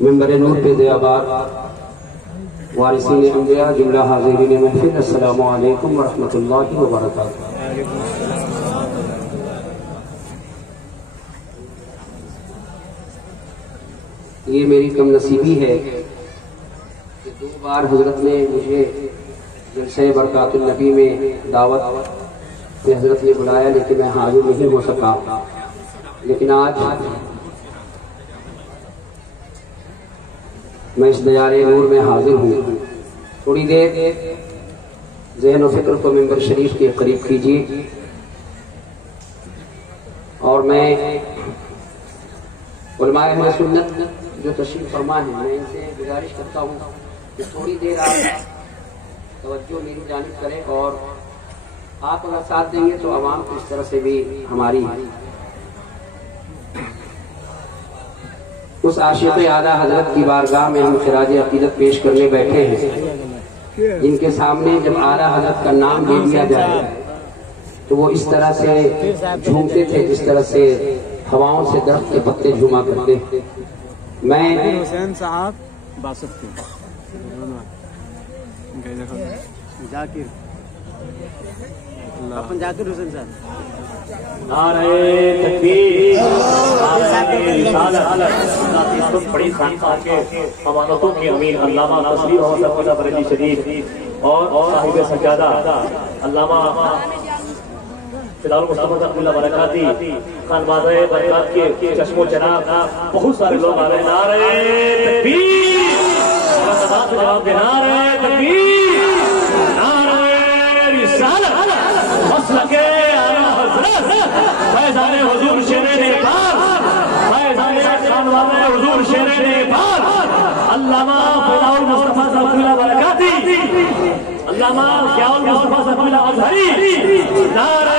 ممبر نور پہ دیابار وارثین انبیاء جملہ حاضرین محفل، السلام علیکم ورحمۃ اللہ وبرکاتہ۔ یہ میری کم نصیبی ہے کہ 2 بار حضرت نے مجھے جلسہ برکات النبی میں دعوت پہ حضرت نے بلایا، لیکن میں حاضر نہیں ہو سکا، لیکن آج میں اس دیار نور میں حاضر ہوں۔ تھوڑی دیر ذہن و فکر کو ممبر شریف کے قریب کیجیے، اور میں علماء اہل سنت جو تشریف فرما ہیں، میں ان سے گزارش کرتا ہوں کہ تھوڑی دیر آپ توجہ میری جانب کریں، اور آپ اگر ساتھ دیں گے تو عوام کو اس طرح سے بھی ہماری اس عاشق اعلیٰ حضرت کی بارگاہ میں ہم خراج عقیدت پیش کرنے بیٹھے ہیں، جن کے سامنے جب اعلیٰ حضرت کا نام لے لیا جائے تو وہ اس طرح سے جھومتے تھے جس طرح سے ہواؤں سے درخت کے پتے جھوما کرتے۔ میں حسین صاحب باسط کے ذاکر حسین صاحب نعرہ تکبیر، نعرہ رسالت، اس بڑی خانقاہ کے امانتوں کے امین علامہ ناصری محمد صفی بریلوی شریف اور صاحب سجادہ علامہ فداء المصطفیٰ صاحب اللہ برکاتی خانوادہ برکات کے چشم و چراغ بہت سارے لوگ آ رہے ہیں۔ نعرہ تکبیر، نعرہ تکبیر، نعرہ رسالت، مسلک فیضان حضور شیر نیپال، فیضان خانوادہ حضور شیر نیپال، علامہ فداء المصطفیٰ صاحب اللہ برکاتی، علامہ ضیاء المصطفیٰ صاحب اللہ ازہری، نعرہ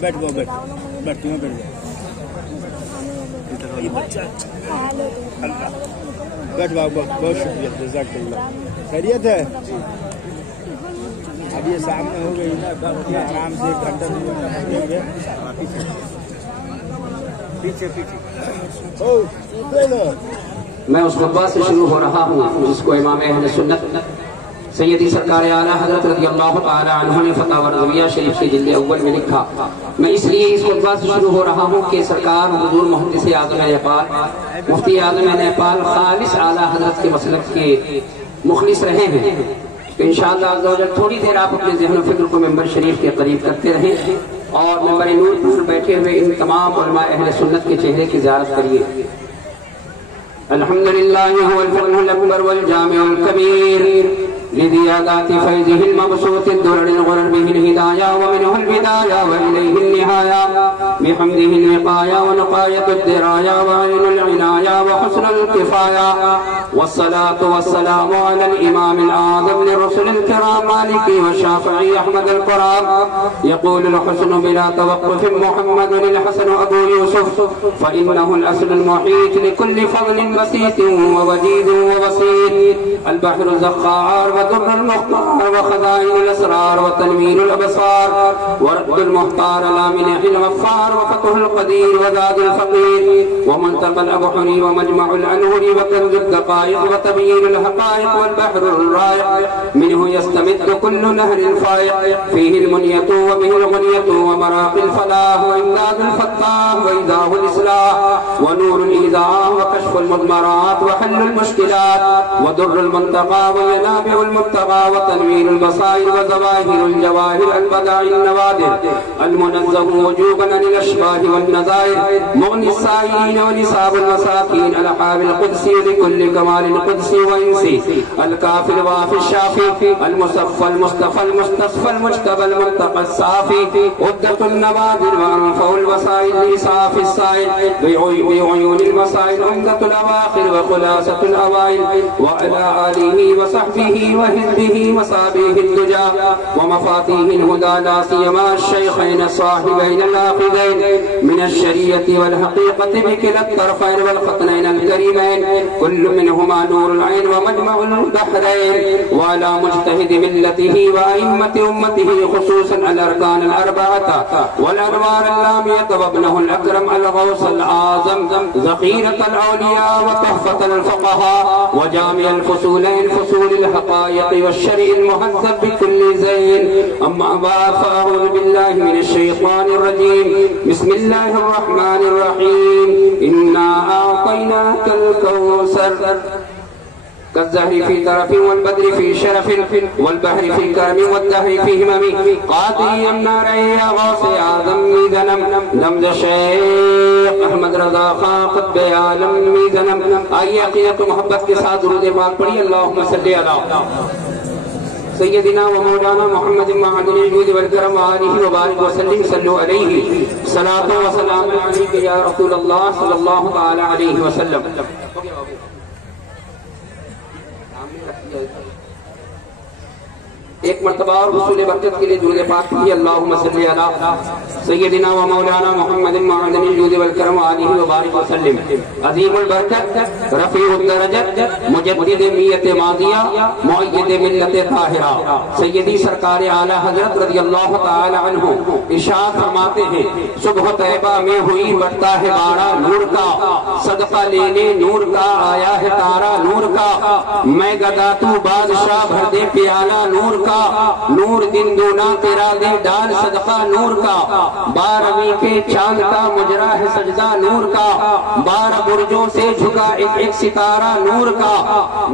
بیٹھ گو بیٹھ تمہیں بیٹھ بیٹھ بابا، بہت شکریہ، جزاک اللہ۔ خیریت ہے؟ اب یہ سامنے ہو گئی نا، آرام سے 1 گھنٹہ پیچھے میں اس خطبہ سے شروع ہو رہا ہوں جس کو امام اہل سنت سیدی سرکار اعلیٰ حضرت رضی اللہ تعالی عنہ نے فتاوی رضویہ شریف کے جلد اول میں لکھا۔ میں اس لیے اس خطبہ سے شروع ہو رہا ہوں کہ سرکار حضور محدث اعظم نیپال مفتی اعظم نیپال خالص اعلیٰ حضرت کے مسلک کے مخلص رہے ہیں، تو انشاءاللہ عز و جل تھوڑی دیر آپ اپنے ذہن و فکر کو ممبر شریف کے قریب کرتے رہیں، اور ممبر نور پر بیٹھے ہوئے ان تمام علماء اہل سنت کے چہرے کی زیارت کریے۔ الحمدللہ هو الفتح الأكبر والجامع الكبير لزيادات فيضه المبسوط الدرر الغرر به الهدايا ومنه البداية وإليه النهاية بحمده الوقاية ونقاية الدراية وعين العناية وحسن الكفاية، والصلاة والسلام على الإمام الأعظم للرسل الكرام مالك وشافعي أحمد الكرام، يقول الحسن بلا توقف محمد الحسن أبو يوسف، فإنه الأصل المحيط لكل فضل بسيط ووجيد وبسيط، البحر الزخار ودر المختار وخزائن الأسرار وتنوير الأبصار ورد المختار لامنح الغفار وفتح القدير وزاد الفقير ومنتقى الأبحر ومجمع الأنهر وكنز الدقائق وتبيين الحقائق والبحر الرائق، منه يستمد كل نهر فائق، فيه المنية وبه الغنية ومراقي الفلاح وإمداد الفتاح وإيذاء الإصلاح ونور الإيذاء وكشف المضمرات وحل المشكلات ودر المنتقى وينابع المبتغى وتنوير البصائر وزواهر الجواهر البدائع النوادر، المنزه وجوبا عن الأشباه والنظائر، مغني السائلين ونصاب المساكين، الحاب القدسي لكل كمال جمال قدسي وإنسي الكافي الوافي الشافي المصفى المصطفى المستصفى المجتبى المنتقى الصافي عدة النوادر وأنفع الوسائل لإسعاف السائل بعيون الوسائل عمدة الأواخر وخلاصة الأوائل وعلى آله وصحبه وحزبه وصابيه الدجى ومفاتيح الهدى لا سيما الشيخين الصاحبين الآخذين من الشريعة والحقيقة بكلا الطرفين والخطنين الكريمين كل منهما نور العين ومجمع البحرين وعلى مجتهد ملته وأئمة أمته خصوصا الأركان الأربعة والأنوار اللامية وابنه الأكرم الغوث الأعظم ذخيرة الأولياء وتحفة الفقهاء وجامع الفصولين فصول الحقائق والشرع المهذب بكل زين أما بعد فأعوذ بالله من الشيطان الرجيم بسم الله الرحمن الرحيم إنا أعطيناك الكوثر كالزهر في طرف والبدر في شرف والبحر في كرم والدهر في همم قاضي النار يا غوث آدم میزنم نمد شیخ احمد رضا خان قطب عالم میزنم آئیے عقیدت و محبت کے ساتھ درود پاک پڑھی اللہم صلی علی سیدنا و مولانا محمد معدن الجود والکرم وآلہ وبارک وسلم صلو علیہ صلاة و سلام علیک یا رسول اللہ صلی اللہ تعالی علیہ وسلم. ایک مرتبہ اور حصول برکت کے لیے درود پاک پڑھیے اللہم صلی علی سیدنا و مولانا محمد معدن الجود والکرم آلہ وبارک وسلم. عظیم البرکت رفیع الدرجت مجدد میت ماضیہ معید ملت طاہرہ سیدی سرکار اعلی حضرت رضی اللہ تعالی عنہ ارشاد فرماتے ہیں صبح طیبہ میں ہوئی بڑھتا ہے بارہ نور کا صدقہ لینے نور کا آیا ہے تارا نور کا میں گدا تو بادشاہ بھر دے پیالہ نور کا نور دن دونا تیرا دل ڈال صدقہ نور کا بارہویں کے چاند کا مجرا ہے سجدہ نور کا بارہ برجوں سے جھکا ایک ایک ستارہ نور کا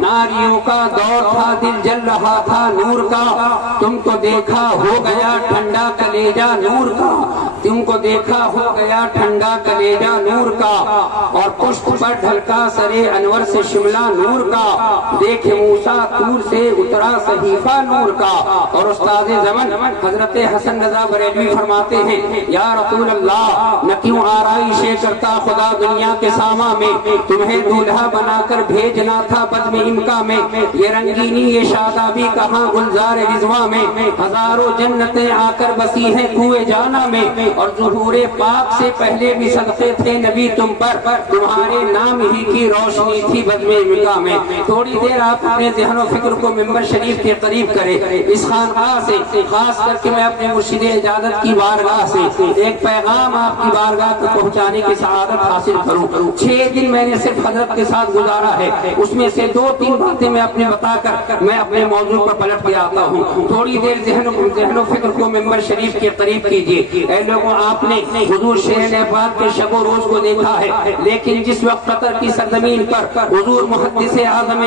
ناریوں کا دور تھا دل جل رہا تھا نور کا تم کو دیکھا ہو گیا ٹھنڈا کلیجہ نور کا تم کو دیکھا ہو گیا ٹھنڈا کلیجہ نور کا اور پشت پر ڈھلکا سرے انور سے شملہ نور کا دیکھے موسیٰ طور سے اترا صحیفہ نور کا. اور استاد زمن حضرت حسن رضا بریلوی فرماتے ہیں یا رسول اللہ نہ کیوں آرائشیں کرتا خدا دنیا کے ساما میں تمہیں دولہا بنا کر بھیجنا تھا بزم امکا میں یہ رنگینی یہ شادابی کہاں گلزار رضوا میں ہزاروں جنتیں آ کر بسی ہیں کوئے جانا میں اور ظہور پاک سے پہلے بھی صدقے تھے نبی تم پر تمہارے نام ہی کی روشنی تھی بزم امکا میں. تھوڑی دیر آپ اپنے ذہن و فکر کو ممبر شریف کے قریب کرے اس خانقاہ سے خاص کر کے میں اپنے مرشد اجازت کی بارگاہ سے ایک پیغام آپ کی بارگاہ کو پہنچانے کی سعادت حاصل کروں. 6 دن میں نے صرف حضرت کے ساتھ گزارا ہے اس میں سے 2-3 باتیں میں اپنے بتا کر میں اپنے موضوع پر پلٹ کے آتا ہوں. تھوڑی دیر ذہن و فکر کو ممبر شریف کے قریب کیجیے. اے لوگوں آپ نے حضور شہر نیپال کے شب و روز کو دیکھا ہے لیکن جس وقت قطر کی سرزمین پر حضور محدث اعظم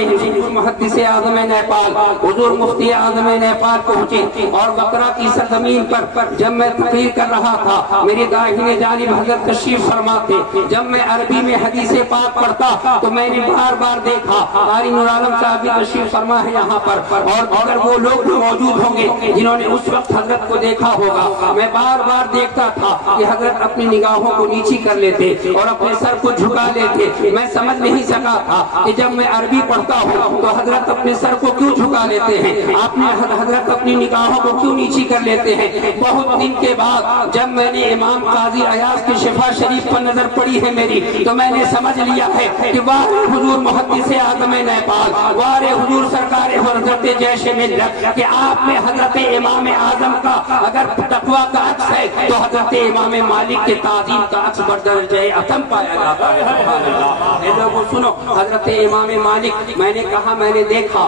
نیپال حضور مفتی اعظم نیپال پہنچے اور بقرہ کی سرزمین پر جب میں تقریر کر رہا تھا میری داہنے جانب حضرت تشریف فرما تھے. جب میں عربی میں حدیث پاک پڑھتا تو میں نے بار بار دیکھا قاری نور عالم صاحب بھی تشریف فرما ہے یہاں پر اور اگر وہ لوگ موجود ہوں گے جنہوں نے اس وقت حضرت کو دیکھا ہوگا میں بار بار دیکھتا تھا کہ حضرت اپنی نگاہوں کو نیچی کر لیتے اور اپنے سر کو جھکا لیتے. میں سمجھ نہیں سکا تھا کہ جب میں عربی پڑھتا ہوں تو حضرت اپنے سر کو کیوں جھکا لیتے ہیں آپ نے حضرت اپنی نگاہوں کو کیوں نیچی کر لیتے ہیں. بہت دن کے بعد جب میں نے امام قاضی ایاز کی شفا شریف پر نظر پڑی ہے میری تو میں نے سمجھ لیا ہے کہ وارے حضور محدث اعظم نیپال وارے حضور سرکار حضرت جیش ملت کہ آپ میں حضرت امام اعظم کا اگر تقوی کا عکس ہے تو حضرت امام مالک کے تعظیم کا عکس بدرجہ اتم پایا جاتا ہے. سبحان اللہ. اے لوگوں سنو حضرت امام مالک میں نے کہا میں نے دیکھا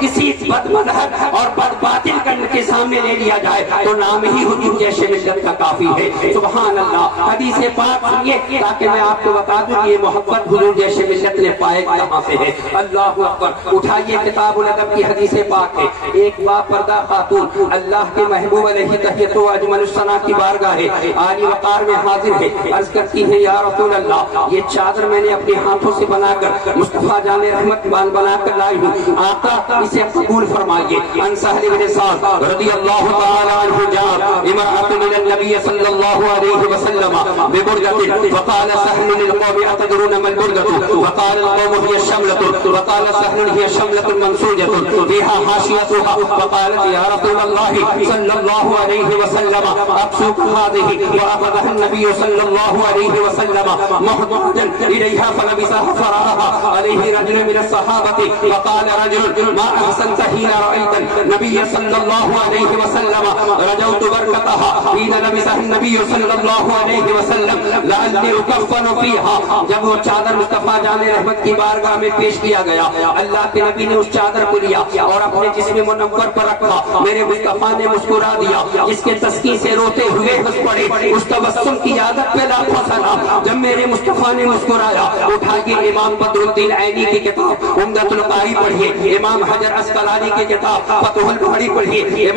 کسی بد مذہب اور بد باطل کے سامنے لے لیا جائے تو نام ہی حضور جیسے ملت کا کافی ہے. سبحان اللہ. حدیث پاک سنیے تاکہ میں آپ کو بتا دوں یہ محبت حضور جیسے ملت نے پائے کہاں سے ہے. اللہ اکبر. اٹھائیے کتاب الادب کی حدیث پاک ہے. ایک با پردہ خاتون اللہ کے محبوب علیہ تحیت و اجمل الثنا کی بارگاہ ہے عالی وقار میں حاضر ہے. عرض کرتی ہے یا رسول اللہ یہ چادر میں نے اپنے ہاتھوں سے بنا کر مصطفیٰ جان رحمت بنا کر لائی ہوں, آقا اسے قبول فرمائیے. ان سہل بن سعد رضی اللہ تعالی عنہ جاء امرأة من النبي صلى الله عليه وسلم ببردة فقال سهل للقوم أتدرون ما البردة فقال القوم هي الشملة وقال سهل هي الشملة المنسوجة فيها حاشيتها فقالت يا رسول الله صلى الله عليه وسلم أبسوك هذه وأخذها النبي صلى الله عليه وسلم محضرا إليها فلبسها فرارها عليه رجل من الصحابة فقال رجل ما أحسنت حين رأيت النبي صلى الله عليه وسلم رجوت بركتها حين لبسها النبي صلى الله عليه وسلم لعلی اکفن فیہا. جب وہ چادر مصطفیٰ جان رحمت کی بارگاہ میں پیش کیا گیا اللہ کے نبی نے اس چادر کو لیا اور اپنے جسم منور پر رکھا. میرے مصطفیٰ نے مسکرا دیا جس کے تسکین سے روتے ہوئے ہنس پڑے. اس تبسم کی عادت پہ لاکھوں سلام. جب میرے مصطفیٰ نے مسکرایا اٹھائیے امام بدر الدین عینی کی کتاب عمدۃ القاری پڑھیے, امام حجر اسقلانی کی کتاب فتح الباری پڑھیے,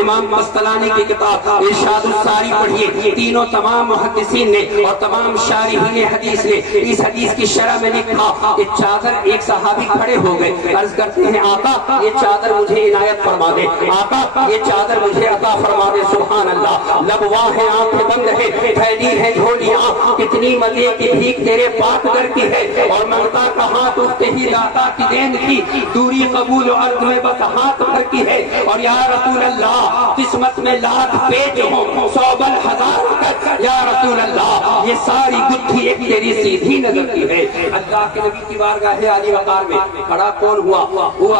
امام مسقلانی کی کتاب ارشاد الساری پڑھیے. تینوں تمام محدثین نے اور تمام شارحین حدیث نے اس حدیث کی شرح میں لکھا کہ چادر ایک صحابی کھڑے ہو گئے عرض کرتے ہیں آقا یہ چادر مجھے عنایت فرما دے, آقا یہ چادر مجھے عطا فرما دے. سبحان اللہ. لب واہ ہے آنکھیں بند ہے پھیلی ہے جھولیاں کتنی مزے کی بھیک تیرے پاک در کی ہے اور منگتا کا ہاتھ اٹھتے ہی داتا کی دین کی دوری قبول و عرض میں بس ہاتھ بھر کی ہے. اور یا رسول اللہ قسمت میں لاکھ پیچ ہوں سو بل ہزار یا رسول اللہ یہ ساری گتھی ایک تیری سیدھی نظر کی ہے. اللہ کے نبی کی بارگاہ عالی وقار میں کھڑا کون ہوا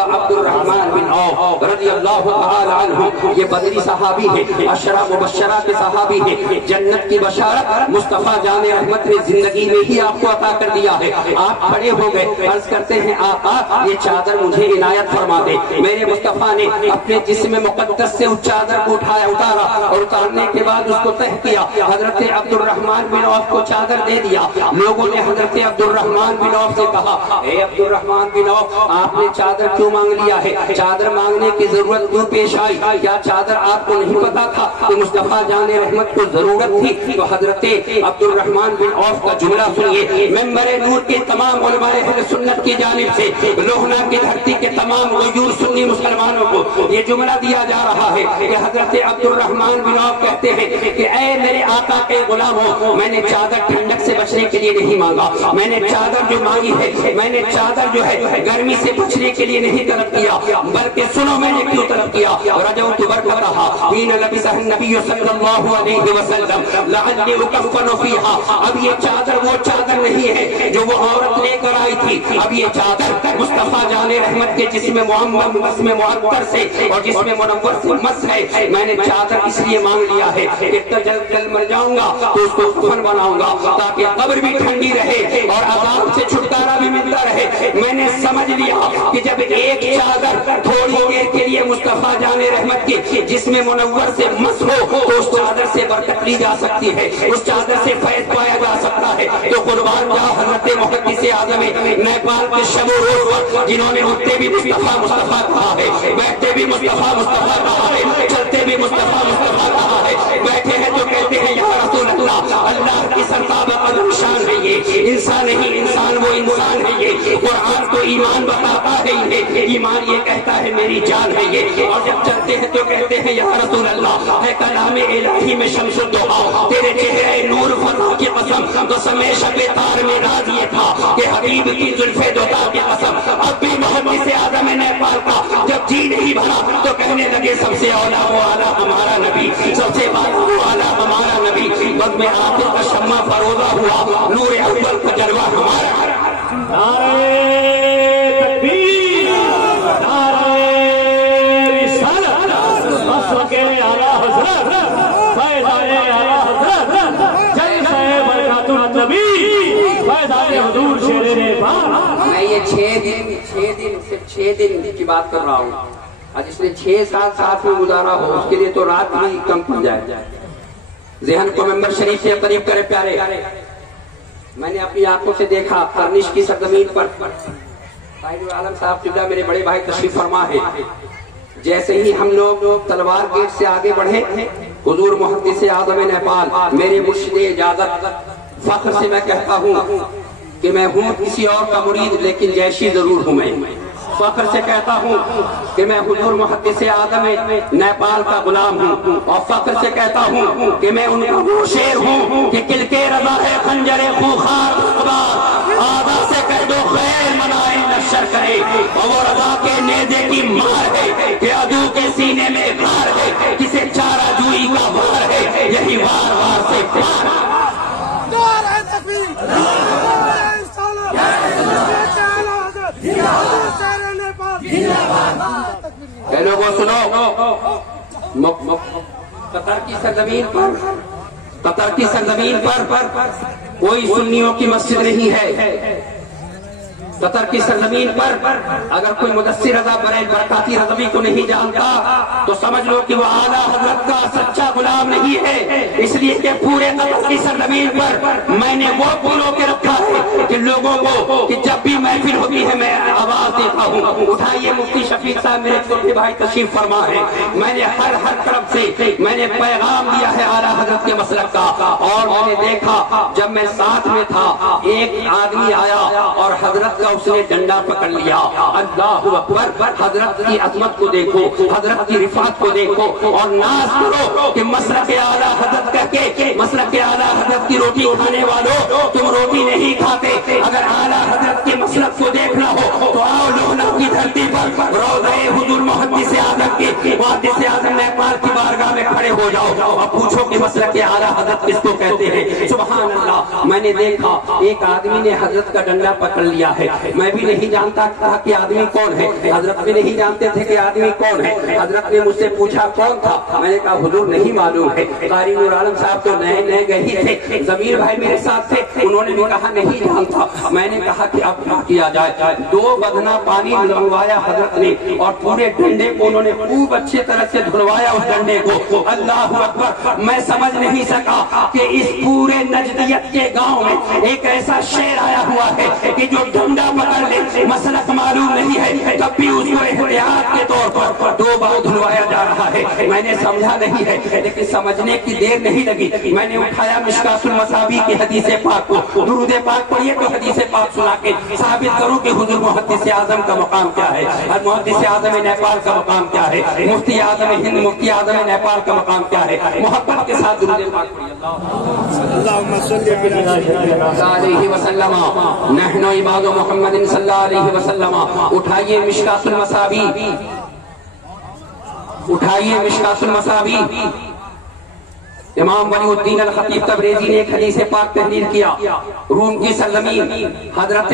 عبد الرحمن بن عوف رضی اللہ تعالی عنہ. یہ بدری صحابی ہے, عشرہ مبشرہ کے صحابی ہے. جنت کی بشارت مصطفیٰ جان رحمت نے زندگی میں ہی آپ کو عطا کر دیا ہے. آپ کھڑے ہو گئے عرض کرتے ہیں آقا یہ چادر مجھے عنایت فرما دے. میرے مصطفیٰ نے اپنے جسم مقدس سے اس چادر کو اتارا اور اتارنے کے بعد اس کو تہہ کیا. حضرت عبد الرحمن بن عوف کو چادر دے دیا. لوگوں نے حضرت عبد الرحمن بن عوف سے کہا اے عبد الرحمن بن عوف آپ نے چادر کیوں مانگ لیا ہے, چادر مانگنے کی ضرورت کیوں پیش آئی, کیا چادر آپ کو نہیں پتا تھا کہ مصطفیٰ جان رحمت کو ضرورت تھی. تو حضرت عبد الرحمن بن عوف کا جملہ سنیے. ممبر نور کے تمام علماء اہل سنت کی جانب سے لوہنا کی دھرتی کے تمام غیور سنی مسلمانوں کو یہ جملہ دیا جا رہا ہے کہ حضرت عبد الرحمن بن عوف کہتے ہیں کہ اے میرے آقا کے غلاموں میں نے چادر ٹھنڈک سے بچنے کے لیے نہیں مانگا, میں نے چادر جو مانگی ہے میں نے چادر جو ہے گرمی سے بچنے کے لیے نہیں طلب کیا بلکہ سنو میں نے کیوں طلب کیا. رجوت برکتہا حین لبسہ النبی صلی اللہ علیہ وسلم لعلی اکفن فیہا. اب یہ چادر وہ چادر نہیں ہے جو وہ عورت لے کر آئی تھی, اب یہ چادر مصطفیٰ جان رحمت کے جسم معطر سے اور جسم منور سے مس ہے. میں نے چادر اس لیے مانگ لیا ہے کہ جل مر جاؤں گا تو اس کو کفن بناؤں گا تاکہ قبر بھی ٹھنڈی رہے اور عذاب سے چھٹکارا بھی ملتا رہے. میں نے سمجھ لیا کہ جب ایک چادر تھوڑی دیر کے لیے مصطفیٰ جان رحمت کے جسم منور سے مس ہو تو اس چادر سے برکت لی جا سکتی ہے, اس چادر سے فیض پایا جا سکتا ہے. تو قربان جا حضرت محدث اعظم نیپال کے شب و روز جنہوں نے اٹھتے بھی مصطفیٰ مصطفیٰ کہا ہے, بیٹھتے بھی مصطفیٰ مصطفیٰ کہا ہے, چلتے بھی مصطفیٰ مصطفیٰ کہا ہے, بیٹھے ہیں تو کہتے ہیں یا رسول اللہ اللہ کی سرتابہ قدم شان ہے. یہ انسان نہیں انسان وہ انسان ہے. یہ قرآن تو ایمان بتاتا ہے, یہ ایمان یہ کہتا ہے میری جان ہے. یہ اور جب چلتے ہیں تو کہتے ہیں یا رسول اللہ ہے کلام الہی میں شمس الضحیٰ تیرے چہرے نور فضا کی قسم قسم شب تار میں راز یہ تھا کہ حبیب کی زلف دوتا کی قسم. اب بھی محدث اعظم نیپال کا جب جی نہیں بھرا تو کہنے لگے سب سے اولا و اعلیٰ ہمارا نبی, سب سے بالا و اعلیٰ ہمارا نبی. بس میں آخر کا شمع فروزہ ہوا نور اول کا جلوہ ہمارا. نعرہ تکبیر, نعرہ رسالت, مسلک اعلیٰ حضرت, فیضان اعلیٰ حضرت, جلسہ برکات النبی, فیضان حضور شیر نیپال. میں یہ 6 دن صرف 6 دن کی بات کر رہا ہوں، اور جس نے 6 سال ساتھ میں گزارا ہو اس کے لیے تو رات بھی کم پڑ جائے۔ ذہن کو ممبر شریف سے قریب کرے پیارے، میں نے اپنی آنکھوں سے دیکھا کرنش کی سرزمین پر طاہر عالم صاحب قبلہ میرے بڑے بھائی تشریف فرما ہے، جیسے ہی ہم لوگ تلوار گیٹ سے آگے بڑھے حضور محدث اعظم نیپال میرے مرشد اجازت، فخر سے میں کہتا ہوں کہ میں ہوں کسی اور کا مرید لیکن جیشی ضرور ہوں، میں فخر سے کہتا ہوں کہ میں حضور محدث اعظم نیپال کا غلام ہوں، اور فخر سے کہتا ہوں کہ میں ان کا وہ شیر ہوں کہ کل کے رضا ہے خنجر خوخار آبا سے کہہ دو خیر منائے نشر کرے، اور وہ رضا کے نیزے کی مار ہے کہ عدو کے سینے میں غار ہے، کسے چارہ جوئی کا وار ہے یہی وار وار سے پار۔ اے لوگوں سنو، قطر کی سرزمین پر کوئی سنیوں کی مسجد نہیں ہے۔ قطر کی سرزمین پر اگر کوئی مدثر رضا برکاتی رضوی کو نہیں جانتا تو سمجھ لو کہ وہ اعلیٰ حضرت کا سچا غلام نہیں ہے، اس لیے کہ پورے قطر کی سرزمین پر میں نے وہ بولو کے رکھا ہے کہ لوگوں کو کہ جب بھی محفل ہوتی ہے میں آواز دیتا ہوں اٹھائیے مفتی شفیق صاحب میرے چھوٹے بھائی تشریف فرما ہے، میں نے ہر طرف سے میں نے پیغام دیا ہے اعلیٰ حضرت کے مسلک کا، اور میں نے دیکھا جب میں ساتھ میں تھا ایک آدمی آیا اور حضرت کا اس نے ڈنڈا پکڑ لیا۔ اللہ اکبر، حضرت کی عظمت کو دیکھو، حضرت کی رفعت کو دیکھو، اور ناز کرو کہ مسلک اعلیٰ حضرت کہہ کے مسلک اعلیٰ حضرت کی روٹی کھانے والوں تم روٹی نہیں کھاتے، اگر اعلیٰ حضرت کے مسلک کو دیکھنا ہو تو آؤ لکھنؤ کی دھرتی پر روضہ حضور محدث اعظم کے محدث اعظم نیپال کی بارگاہ میں کھڑے ہو جاؤ اور پوچھو کہ مسلک اعلیٰ حضرت کس کو کہتے ہیں۔ سبحان اللہ، میں نے دیکھا ایک آدمی نے حضرت کا ڈنڈا پکڑ لیا ہے، میں بھی نہیں جانتا تھا کہ آدمی کون ہے، حضرت بھی نہیں جانتے تھے کہ آدمی کون ہے۔ حضرت نے مجھ سے پوچھا کون تھا، میں نے کہا حضور نہیں معلوم ہے۔ قاری نور عالم صاحب تو نئے نئے گئے تھے، ضمیر بھائی میرے ساتھ تھے، انہوں نے بھی کہا نہیں جانتا۔ میں نے کہا کہ اب کیا کیا جائے، 2 بدنا پانی دھلوایا حضرت نے، اور پورے ڈنڈے کو انہوں نے خوب اچھے طرح سے دھلوایا اس ڈنڈے کو۔ اللہ اکبر، میں سمجھ نہیں سکا کہ اس پورے نجدیت کے گاؤں میں ایک ایسا شیر آیا ہوا ہے کہ جو ڈنڈا پکڑ لے، مسلک معلوم نہیں ہے، تب بھی اس کو احتیاط کے طور پر 2 بار دھلوایا جا رہا ہے۔ میں نے سمجھا نہیں ہے لیکن سمجھنے کی دیر نہیں لگی، میں نے اٹھایا مشکات المصابیح کی حدیث پاک کو، درود پاک پڑھیے تو حدیث پاک سنا کے ثابت کروں کہ حضور محدث اعظم کا مقام کیا ہے، اور محدث اعظم نیپال کا مقام کیا ہے، مفتی اعظم ہند مفتی اعظم نیپال کا مقام کیا ہے۔ محبت کے ساتھ درود پاک پڑھیے، اللہم صلی علیہ وسلم، نحن عباد محمد صلی اللہ علیہ وسلم۔ اٹھائیے مشکات المصابیح، اٹھائیے مشکات المصابیح۔ امام ولی الدین الخطیب تبریزی نے ایک حدیث پاک تحریر کیا، روم کی سرزمین، حضرت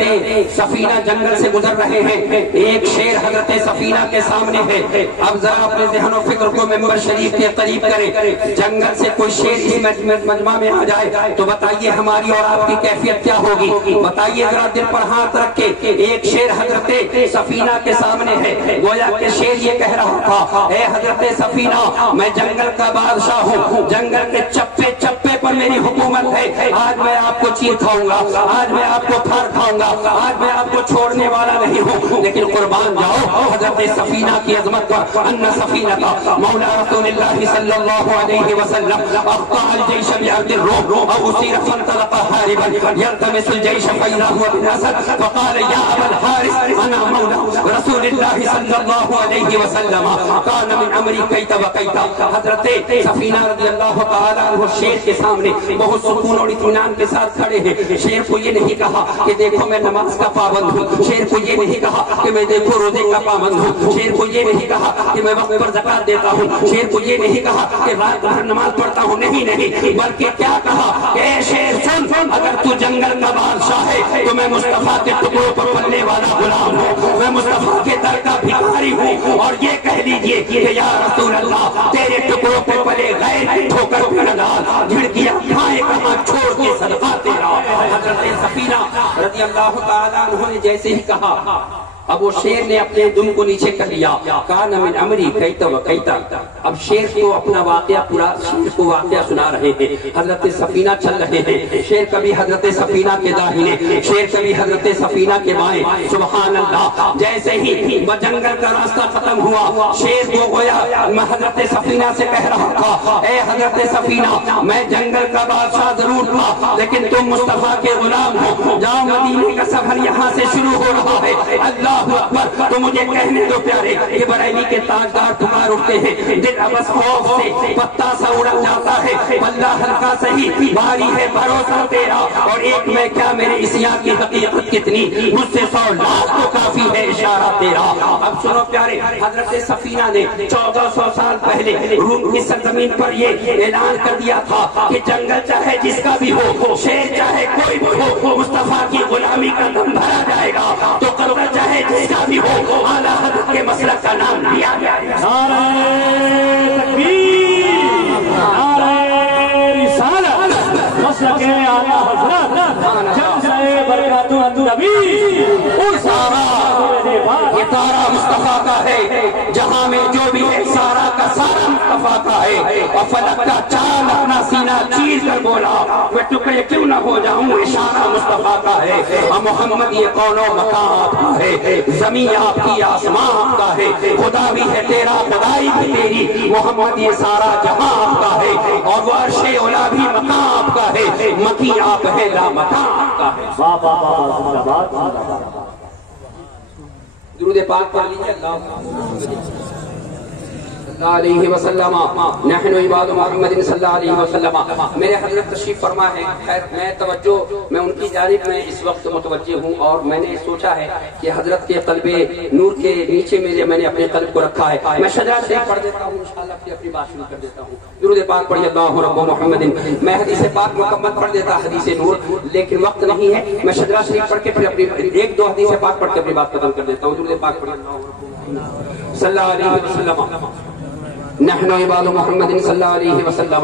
سفینہ جنگل سے گزر رہے ہیں، ایک شیر حضرت سفینہ کے سامنے ہے۔ اب ذرا اپنے ذہن و فکر کو ممبر شریف کے قریب کریں، جنگل سے کوئی شیر اس مجمع میں آ جائے تو بتائیے ہماری اور آپ کی کیفیت کیا ہوگی، بتائیے ذرا دل پر ہاتھ رکھ کے۔ ایک شیر حضرت سفینہ کے سامنے ہے، گویا کہ شیر یہ کہہ رہا تھا، اے حضرت سفینہ میں جنگل کا بادشاہ ہوں، جنگل کے چپے چپے پر میری حکومت ہے، آج میں آپ کو چیر کھاؤں گا، آج میں آپ کو پھاڑ کھاؤں گا، آج میں آپ کو چھوڑنے والا نہیں ہوں، لیکن قربان جاؤ حضرت سفینہ کی عظمت پر۔ ان سفینہ مولا رسول اللہ صلی اللہ علیہ وسلم اقطع الجيش بأرض الروم او اسير فانطلق حاربا يلتمس الجيش فإذا هو بالاسد فقال يا ابا الحارث انا مولا رسول الله صلی اللہ علیہ وسلم كان من امری کیت وکیت۔ حضرت سفینہ رضی اللہ تعالیٰ عنہ شیر کے سامنے بہت سکون اور اطمینان کے ساتھ کھڑے ہیں۔ شیر کو یہ نہیں کہا کہ دیکھو میں نماز کا پابند ہوں، شیر کو یہ نہیں کہا کہ میں دیکھو روزے کا پابند ہوں، شیر کو یہ نہیں کہا کہ میں وقت پر زکات دیتا ہوں، شیر کو یہ نہیں کہا کہ رات بھر نماز پڑھتا ہوں، نہیں بلکہ کیا کہا کہ اے شیر سن، اگر تو جنگل کا بادشاہ ہے تو میں مصطفیٰ کے ٹکڑوں پر پلنے والا غلام ہوں، میں مصطفیٰ کے در کا بھکاری ہوں، اور یہ کہہ لیجئے کہ یا رسول اللہ تیرے ٹکڑوں پر پلے غیر ٹھوکر بھی نہ ڈال، جھڑکیاں کھائے کہاں چھوڑ کے صدقہ تیرا۔ حضرت سفینہ رضی اللہ تعالیٰ عنہ نے جیسے ہی کہا اب وہ شیر نے اپنے دم کو نیچے کر لیا، کان من امری کیتا و کیتا۔ اب شیر کو اپنا واقعہ پورا شیر کو واقعہ سنا رہے ہیں، حضرت سفینہ چل رہے ہیں، شیر کبھی حضرت سفینہ کے داہنے، شیر کبھی حضرت سفینہ کے بائیں، سبحان اللہ۔ جیسے ہی وہ جنگل کا راستہ ختم ہوا، شیر کو گویا میں حضرت سفینہ سے کہہ رہا تھا، اے حضرت سفینہ، میں جنگل کا بادشاہ ضرور تھا لیکن تم مصطفیٰ کے غلام ہو، جاؤ مدینے کا سفر یہاں سے شروع ہو رہا ہے، اللہ اکبر۔ تو مجھے کہنے دو پیارے، یہ بریلی کے تاجدار پکار اٹھتے ہیں، دل ابس خوف سے پتا سا اڑ جاتا ہے، اللہ ہلکا سہی بھاری ہے بھروسہ تیرا، اور ایک میں کیا میرے اسیاں کی حقیقت کتنی، مجھ سے 100 لاکھ تو کافی ہے اشارہ تیرا۔ اب سنو پیارے، حضرت سفینہ نے 1400 سال پہلے روم کی سرزمین پر یہ اعلان کر دیا تھا کہ جنگل چاہے جس کا بھی ہو، شیر چاہے کوئی بھی ہو، مصطفیٰ کی غلامی کا دم بھرا جائے گا، تو قبر چاہے جس کا بھی ہو، اعلیٰ حضرت کے مسلک کا نام لیا جائے گا۔ نعرہ تکبیر، نعرہ رسالت، مسلک اعلیٰ حضرت، جلسہ برکات النبی، یہ تارا مصطفیٰ کا ہے، جہاں میں جو بھی ہے سارا کا سارا مصطفیٰ کا ہے، اور فلک کا چاند اپنا سینہ چیر کر بولا، میں ٹکڑے کیوں نہ ہو جاؤں، اشارہ مصطفیٰ کا ہے۔ اور محمد یہ کون و مکان آپ کا ہے، زمین آپ کی آسمان آپ کا ہے، خدا بھی ہے تیرا، خدائی بھی تیری، محمد یہ سارا جہاں آپ کا ہے، اور وہ عرش اولا بھی مکان آپ کا ہے، مکی آپ ہے لا مکان آپ کا ہے۔ درود پاک پڑھ لیجیے، اللہ علیہ وسلم، نحن عباد محمد صلی اللہ علیہ وسلم۔ میرے حضرت تشریف فرما ہے، خیر میں ان کی جانب میں اس وقت متوجہ ہوں، اور میں نے سوچا ہے کہ حضرت کے قلب نور کے نیچے میں نے اپنے قلب کو رکھا ہے۔ میں شجرہ شریف پڑھ دیتا ہوں، انشاءاللہ پھر اپنی بات شروع کر دیتا ہوں۔ درود پاک پڑھیے، اللہ رب محمد۔ میں حدیث پاک مکمل پڑھ دیتا، حدیث نور، لیکن وقت نہیں ہے، میں شجرہ شریف پڑھ کے پھر اپنی ایک دو حدیث پاک پڑھ کے اپنی بات ختم کر دیتا ہوں۔ درود پاک پڑھیے، صلی اللہ علیہ وسلم، نحن عباد محمد صلی اللہ علیہ وسلم۔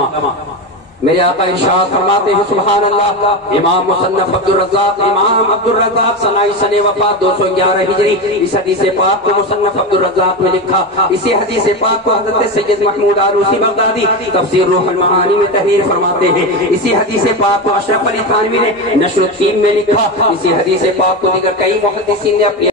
میرے آقا ارشاد فرماتے ہیں، سبحان اللہ۔ امام مصنف عبدالرزاق، امام عبدالرزاق سنائی سن وفات 211 ہجری، اس حدیث پاک کو مصنف عبدالرزاق میں لکھا۔ اسی حدیث پاک کو حضرت سید محمود آلوسی بغدادی تفسیر روح المعانی میں تحریر فرماتے ہیں۔ اسی حدیث پاک کو اشرف علی تھانوی نے نشر الدین میں لکھا۔ اسی حدیث پاک کو دیگر کئی محدثین نے اپنی